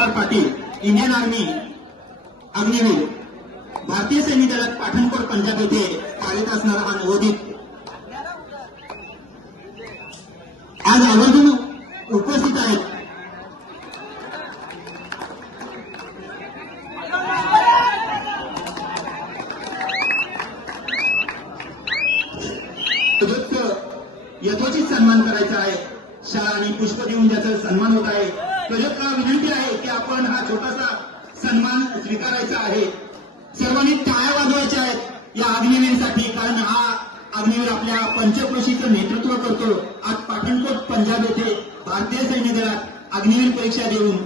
Kumar Patil Indian army Agniveer. भारतीय सैनिक दलात पाठणकोट पंजाब येथे कार्यरत असणारा हा नवोदित. आज आवर्जून उपस्थित आहेत प्रज्योत यथोचित सन्मान करायचा आहे शाळा आणि पुष्प देऊन ज्याचा सन्मान होत आहे प्रज्योतला विनंती आहे की आपण हा छोटासा सन्मान स्वीकारायचा आहे सर्वांनी टाळ्या वाजवायच्या आहेत या नाही कारण हा अग्निवीर आपल्या पंचक्रोशीचं नेतृत्व करतो. आज पाठणकोट पंजाब येथे भारतीय सैन्य दलात अग्निवीर परीक्षा देऊन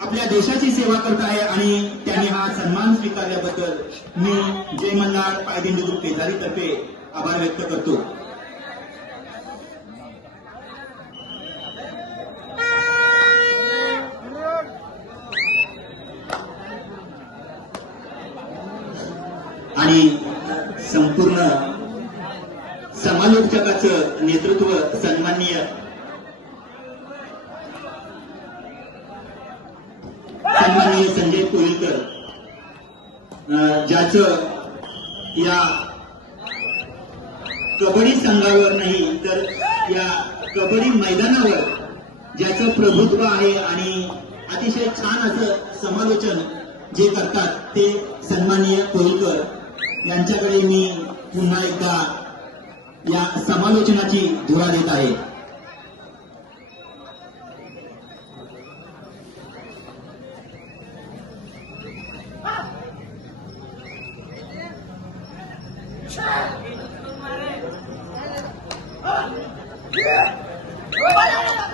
आपल्या देशाची सेवा करत आहे आणि त्यांनी हा सन्मान स्वीकारल्याबद्दल मी जय मल्हार पायदिंड ग्रुप केदारी तर्फे आभार व्यक्त करतो. आणि संपूर्ण समालोचकाचं नेतृत्व सन्माननीय सन्माननीय संजय कोळीकर ज्याचं या कबड्डी संघावर नाही तर या कबड्डी मैदानावर ज्याचं प्रभुत्व आहे आणि अतिशय छान असं समालोचन जे करतात ते सन्माननीय कोळीकर यांच्याकडे मी पुन्हा एकदा या समालोचनाची धुरा देत आहे Yeah!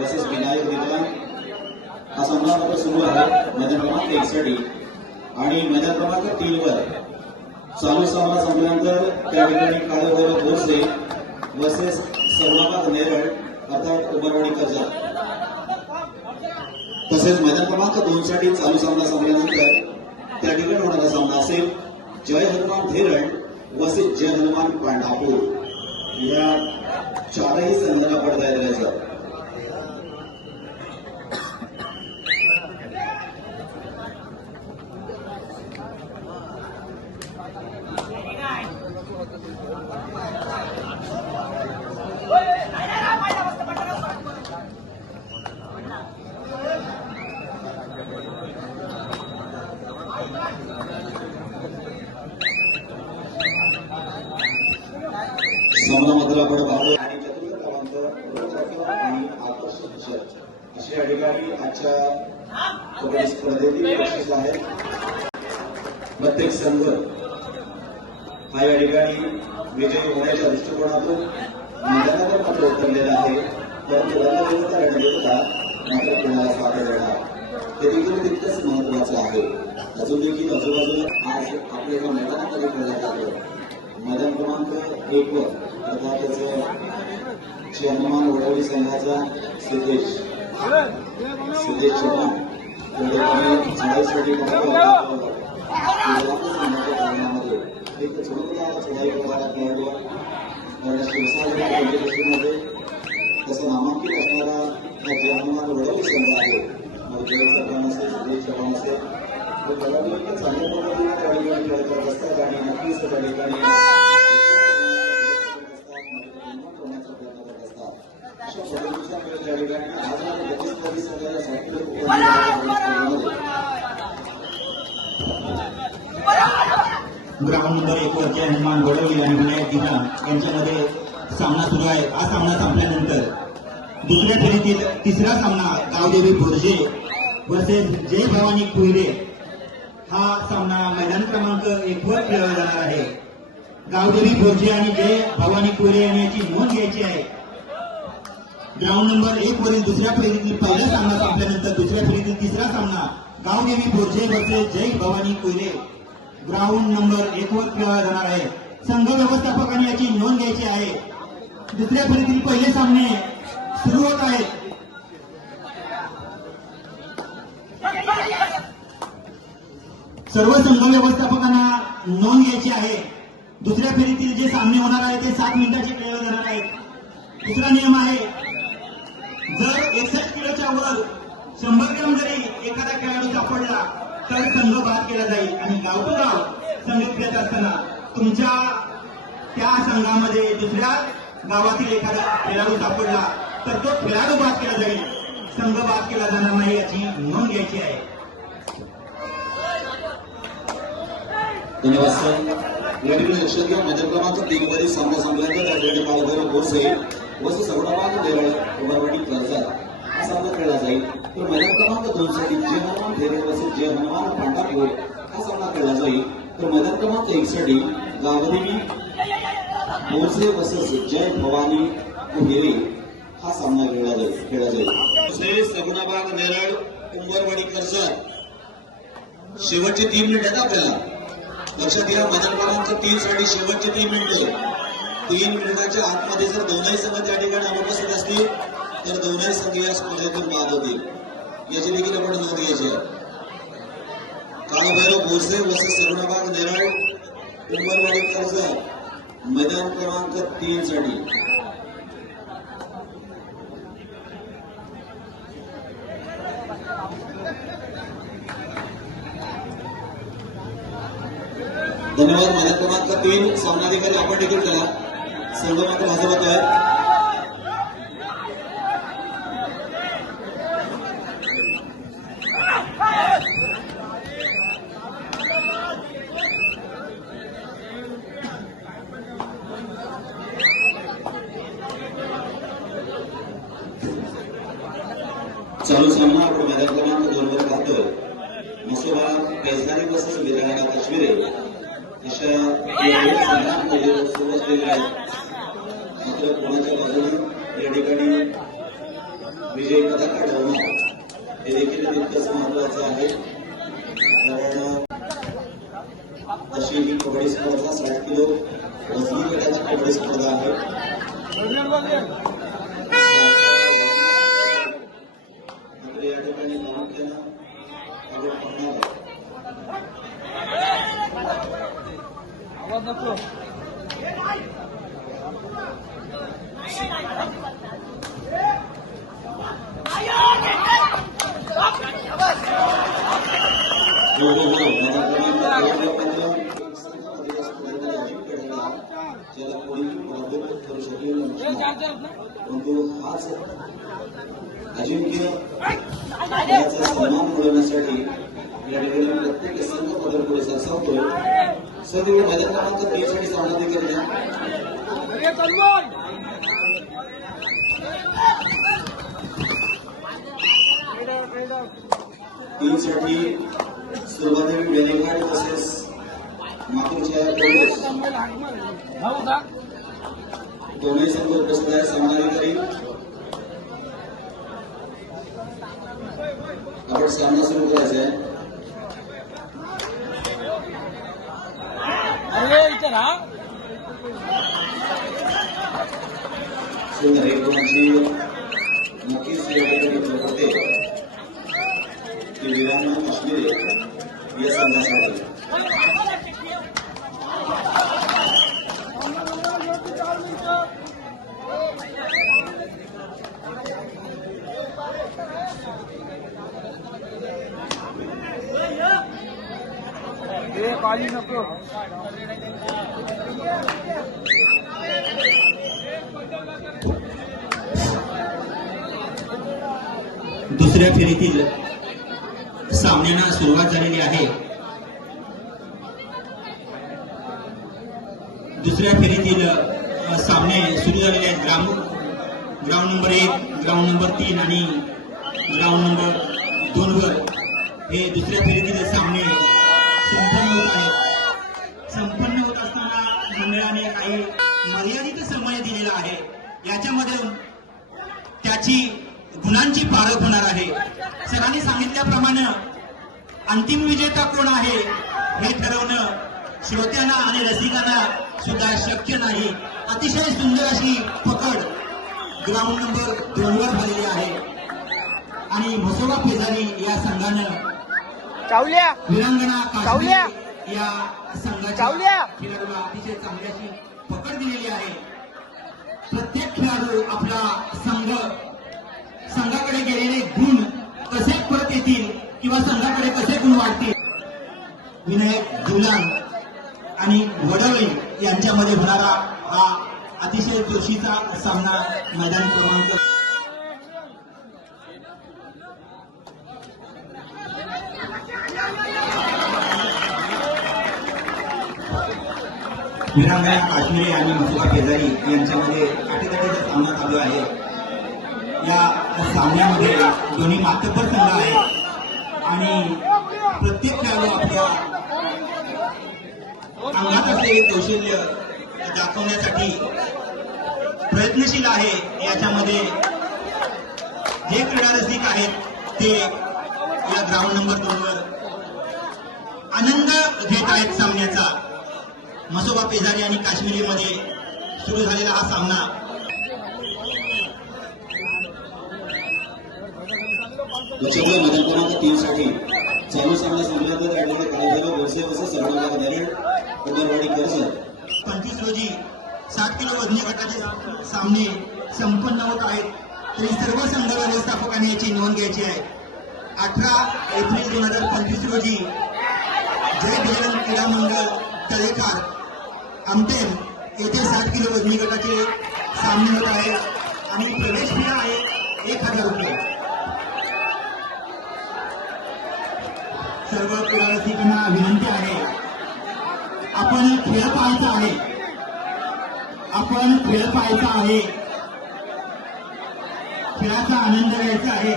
तसेच विनायक विद्वान हा सामना सुरू आहे. मैदान क्रमांक एकसाठी आणि मैदान क्रमांक तीन वर चालू सामना संपल्यानंतर त्या ठिकाणी काळेभैरव भोसले वर्सेस सर्वाबाद नेरळ अर्थात उमरवाडी कर्जत. तसेच मैदान क्रमांक दोन साठी चालू सामना संपल्यानंतर त्या ठिकाणी होणारा सामना असेल. जय हनुमान धेरळ वसे जय हनुमान पांढापूर. या चारही संघांना पडता द्यायचा सामनामध्ये आपण पाहतो आणि चतुर्थ क्रमांक रोचक आणि आकर्षक विषय असे या ठिकाणी आजच्या कबड्डी स्पर्धेतील बक्षीस आहेत प्रत्येक संघ हा या ठिकाणी विजयी होण्याच्या दृष्टिकोनातून मैदानावर मात्र उतरलेला आहे. परंतु रणदेवता रणव्यवस्था मात्र कोणाला साथ देणार ते देखील तितकंच महत्वाचं आहे. अजून देखील आजूबाजूला आज आपल्या एका मैदानामध्ये करण्यात आलं मैदान क्रमांक एक वर अर्थात त्याचं श्री हनुमान वडवली संघाचा सिद्धेश. सिद्धेश चव्हाण चाळीस ठिकाणी एक चुनकदार चढाई करणारा खेळाडू आणि शिवसागरी कॉम्पिटिशनमध्ये तसं नामांकित असणारा हा जे हनुमान वडवली संघ आहे मग जय चव्हाण असेल सिद्धेश चव्हाण असेल तो खेळाडू इतकं चांगल्या पद्धतीने त्या ठिकाणी खेळ करत असतात आणि नक्कीच त्या ठिकाणी अशा पद्धतीचा खेळ त्या ठिकाणी आज आणि प्रतिस्पर्धी संघाला सांस्कृतिक ग्राउंड नंबर एक वरचे हनुमान गोडवली आणि विनायक दिना यांच्यामध्ये सामना सुरू आहे. हा सामना संपल्यानंतर दुसऱ्या फेरीतील तिसरा सामना गावदेवी बोरजे वर्सेस जय भवानी कुहिले. हा सामना मैदान क्रमांक एक वर खेळला जाणार आहे. गावदेवी भोजे आणि जय भवानी कोरे यांनी याची नोंद घ्यायची आहे. ग्राउंड नंबर एक वरील दुसऱ्या फेरीतील पहिला सामना संपल्यानंतर दुसऱ्या फेरीतील तिसरा सामना Gavdevi Bhoje versus Jai Bhavani Koyre ground number एक वर खेळला जाणार आहे. संघ व्यवस्थापकांनी याची नोंद घ्यायची आहे. दुसऱ्या फेरीतील पहिले सामने सुरू होत आहेत. सर्व संघ व्यवस्थापकांना नोंद घ्यायची आहे. दुसऱ्या फेरीतील जे सामने होणार आहे ते सात मिनिटाचे खेळले जाणार आहेत. दुसरा नियम आहे जर एकसष्ट किलोच्या वर शंभर ग्राम जरी एखादा खेळाडू सापडला तर संघ बाद केला जाईल आणि गावोगाव टू गाव संघ खेळत असताना तुमच्या त्या संघामध्ये दुसऱ्या गावातील एखादा खेळाडू सापडला तर तो खेळाडू बाद केला जाईल. संघ बाद केला जाणार नाही याची नोंद घ्यायची आहे. धन्यवाद सर. या ठिकाणी लक्षात घ्या माझ्या क्रमांक तीन वरील सामना संपल्यानंतर त्या ठिकाणी काळभैरव भोसले वसू सगुणाबाद देवळ उमरवाडी कर्जत सामना खेळला जाईल. तर मैदान क्रमांक दोन साठी जय हनुमान धेरे तसेच जय हनुमान होईल हा सामना खेळला जाईल. तर मैदान क्रमांक एक साठी गावदेवी भोसले वसस जय भवानी कुहेरे हा सामना खेळला जाईल खेळला जाईल. दुसरे सगुणाबाद नेरळ कुंभरवाडी कर्जत. शेवटचे तीन मिनिट आहेत आपल्याला. लक्षात घ्या मैदान क्रमांक तीन साठी शेवटचे तीन मिनिट तीन मिनिटाच्या आतमध्ये जर दोनही संघ त्या ठिकाणी अनुपस्थित असतील तर दोनही संघ या स्पर्धेतून बाद होतील. याची देखील आपण नोंद घ्यायची आहे. कालभैरव भोसले वसई सगुणाबाग नेराळ. उंबरवाडी कर्ज मैदान क्रमांक तीन साठी. धन्यवाद. मैदान क्रमांक तीन. सामनाधिकारी आपण देखील केला सर्व मात्र हजर होत आहे. चालू सामना आपण मैदान क्रमांक दोन वर पाहतोय मसोबा पेजदारी वर्सेस विराणा काश्मीर अशा सुरू असलेल्या आहेत. मात्र कोणाच्या बाजूने या ठिकाणी विजय पदक काढवणं हे देखील तितकंच महत्वाचं आहे. कारण अशी ही कबड्डी स्पर्धा साठ किलो वजनी गटाची कबड्डी स्पर्धा आहे मात्र या ठिकाणी प्रामुख्यानं आपण पाहणार आहोत. हो हो हो माझा क्रमांक दोन संघामध्ये स्पर्धेमध्ये अजिंक्य नको. ज्याला करू परंतु हाच अजिंक्य याचा सन्मान मिळवण्यासाठी या ठिकाणी प्रत्येक संघ पदर पुरेसा सरतोय सदैव मैदान क्रमांक तीन साठी सामना देखील द्या तीन साठी सुरुवातीला वेणेघाट तसेच मातूरच्या कॉलेज दोन्ही संघ उपस्थित आहे सामनाधिकारी आपण सामना सुरू करायचा आहे सुंदर एक कोणाची नक्कीच या ठिकाणी होते की विरांना काश्मीरे या संघासाठी हे काळी नको दुसऱ्या फेरीतील सामन्यांना सुरुवात झालेली आहे. दुसऱ्या फेरीतील सामने सुरू झालेले आहेत. ग्राउंड ग्राउंड नंबर एक ग्राउंड नंबर तीन आणि ग्राउंड नंबर दोन वर हे दुसऱ्या फेरीतील सामने याच्यामध्ये त्याची गुणांची पारख होणार आहे. सरांनी सांगितल्याप्रमाणे अंतिम विजेता कोण आहे हे ठरवणं श्रोत्यांना आणि रसिकांना सुद्धा शक्य नाही. अतिशय सुंदर अशी पकड ग्राउंड नंबर दोन वर झालेली आहे. आणि म्हसोबा पेजारी या संघानं चावल्या. विरांगणा या संघाच्या. खेळाडूला अतिशय चांगली अशी पकड दिलेली आहे. प्रत्येक खेळाडू आपला संघ संघाकडे गेलेले गुण कसे परत येतील किंवा संघाकडे कसे गुण वाढतील? विनायक जुलान आणि वडवळे यांच्यामध्ये होणारा हा अतिशय जोशीचा सामना मैदान क्रमांक विरांगणा काश्मीरी आणि मसुबा केजारी यांच्यामध्ये अटीतटीचा सामना चालू आहे या सामन्यामध्ये दोन्ही मातब्बर संघ आहेत आणि प्रत्येक खेळाडू आपल्या अंगात असलेले कौशल्य दाखवण्यासाठी प्रयत्नशील आहे याच्यामध्ये जे क्रीडारसिक आहेत ते या ग्राउंड नंबर दोनवर आनंद घेत आहेत सामन्याचा. मसोबा पेजारी आणि काश्मीरीमध्ये सुरू झालेला हा सामना. त्याच्यामुळे मैदान क्रमांक तीन साठी चालू सामना उमेदवारी कर्ज. पंचवीस रोजी साठ किलो वजनी गटाचे सामने संपन्न होत आहेत. तरी सर्व संघ व्यवस्थापकांनी याची नोंद घ्यायची आहे. अठरा एप्रिल दोन हजार पंचवीस रोजी जय बजरंग क्रीडा मंडळ तळेकार आमटेन येथे सात किलो वजनी गटाचे सामने होत आहे आणि प्रवेश फी आहे एक हजार रुपये. सर्व क्रीडारसिकांना विनंती आहे आपण खेळ पाहायचा आहे आपण खेळ पाहायचा आहे खेळाचा आनंद घ्यायचा आहे.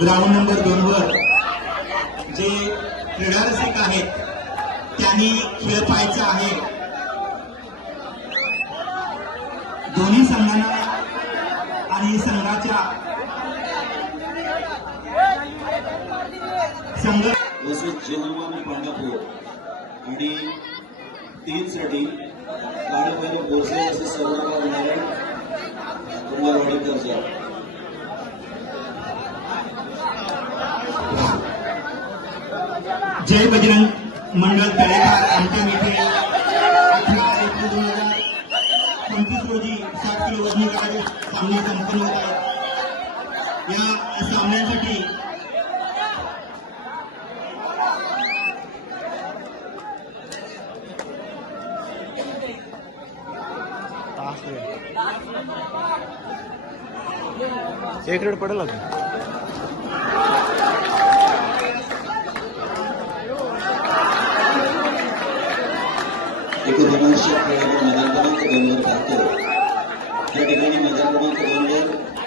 ग्राउंड नंबर दोन वर जे क्रीडा रसिक आहेत त्यांनी खेळ पाहायचा आहे. दोन्ही संघांना आणि संघाच्या संघ वसुत जेवणवानी पांढरपूर आणि तीनसाठी साठी भोसले असे सर्व होणारे उमेदवारी कर्ज जय बजरंग मंडळ तळेगाव आमच्या येथे अठरा एप्रिल दोन हजार पंचवीस रोजी सात किलो वजनी गटाचे सामने संपन्न होत आहेत. या सामन्यांसाठी एक रेड पडेल अजून. एकोणपन्नासशे खेळाडू मैदान क्रमांक दोनवर पाहतो त्या ठिकाणी मैदान क्रमांक दोनवर